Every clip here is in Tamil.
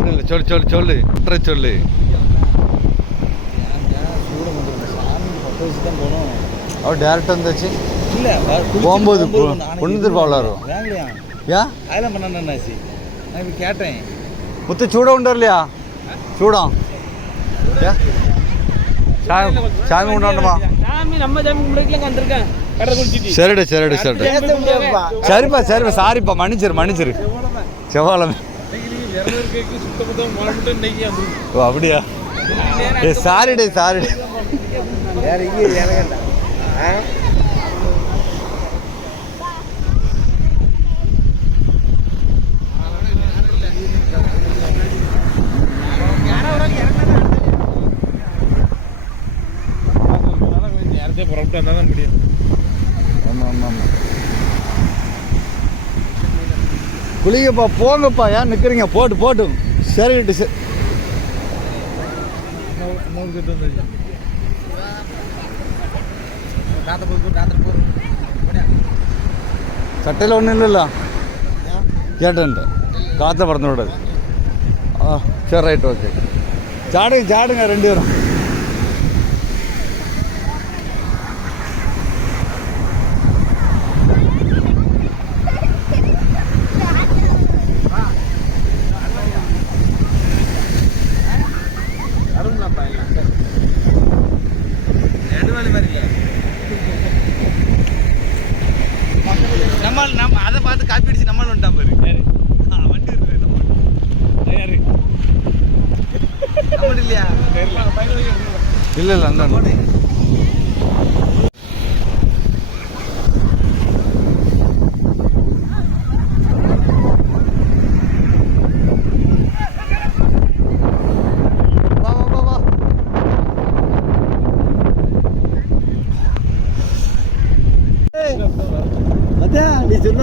இல்லை சொல்லு சொல்லு சொல்லு. சொல்லு. அவர் டேரக்ட் வந்தாச்சு. இல்லை போகும்போது கொண்டு திருப்பாவலாரு ஏன்? அதெல்லாம் பண்ணாச்சு நான் கேட்டேன். முத்து சூட உண்டா இல்லையா? சூடம் சாமி சாமி கொண்டாடணுமா சாமி நம்ம சாமி கும்பிடக்கெல்லாம் சரிடா சரிடா சரிடா. சரிப்பா சரிப்பா சாரிப்பா மன்னிச்சிரு மன்னிச்சிரு. செவ்வாழை விரதம் கேக்கு சுத்த புத்தம் மாட்டு இன்னைக்கு ஓ அப்படியா? ஏ சாரிடே சாரி வேற இங்கே இறங்கண்டா நேரத்தை புறப்பட்டு வந்தால் தான் முடியும். ஆமாம் ஆமாம். குளிங்கப்பா போங்கப்பா. ஏன் நிற்கிறீங்க போட்டு போட்டு. சரிட்டு சரி. சட்டையில் ஒன்றும் இல்லைல்ல. கேட்டேன்ட்டு காற்ற பறந்து விடாது ஆ சரி ரைட் ஓகே ஜாடுங்க ஜாடுங்க ரெண்டு பேரும். நம்ம நம்ம அதை பார்த்து காப்பி அடிச்சு நம்மளும் வந்துட்டான் பாரு. வண்டி இருக்கு நம்ம யாரு? நம்ம இல்லையா? இல்லை இல்லை அந்த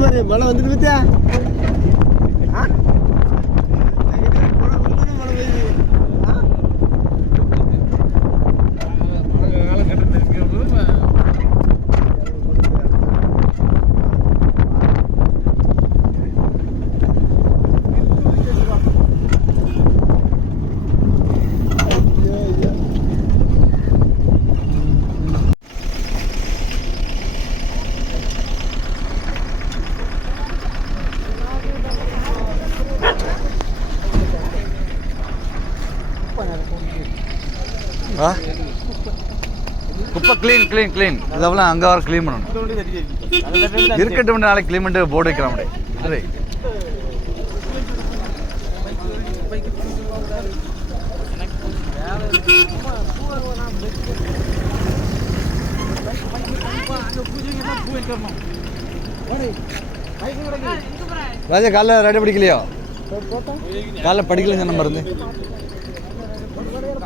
மாதிரி மழை வந்துட்டு குப்பை க்ளீன் க்ளீன் க்ளீன் இதெல்லாம் அங்கே வர க்ளீன் பண்ணணும். இருக்கட்டும் நாளைக்கு க்ளீன் பண்ணிட்டு போர்டு வைக்கலாம் அப்படியே. ராஜா காலைல ரெடி படிக்கலையோ? காலைல படிக்கலன்னு சொன்ன மருந்து.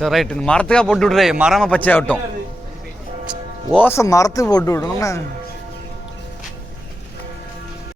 சரி ரைட் இந்த மரத்துக்காக போட்டு விட்றே மரமாக பச்சையாகட்டும். ஓசை மரத்துக்கு போட்டு விடணும்னு.